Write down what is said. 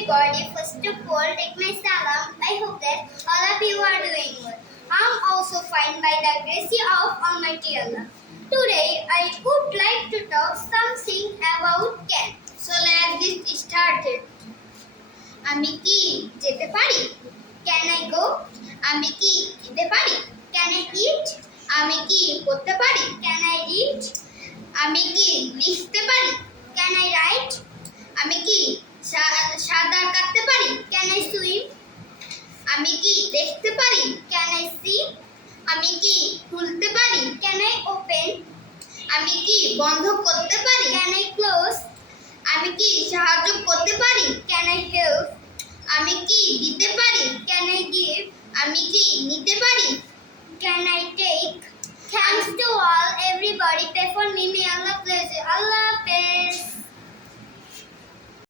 everybody. First of all, take my salam. I hope that all of you are doing well. I'm also fine by the grace of Almighty Allah. Today, I would like to talk something about can. So let's get started. আমি কি যেতে পারি? Can I go? আমি কি খেতে পারি? Can I eat? আমি কি পড়তে পারি? Can I read? আমি কি লিখতে পারি? Can I write? আমি কি সাঁতার কাটতে পারি? Can I swim? আমি কি দেখতে পারি? Can I see? আমি কি খুলতে পারি? Can I open? আমি কি বন্ধ করতে পারি? Can I close? আমি কি সাহায্য করতে পারি? Can I help? আমি কি দিতে পারি? Can I give? আমি কি নিতে পারি? Can I take? Thanks to all everybody. Pray for me. May Allah bless you. Allah bless.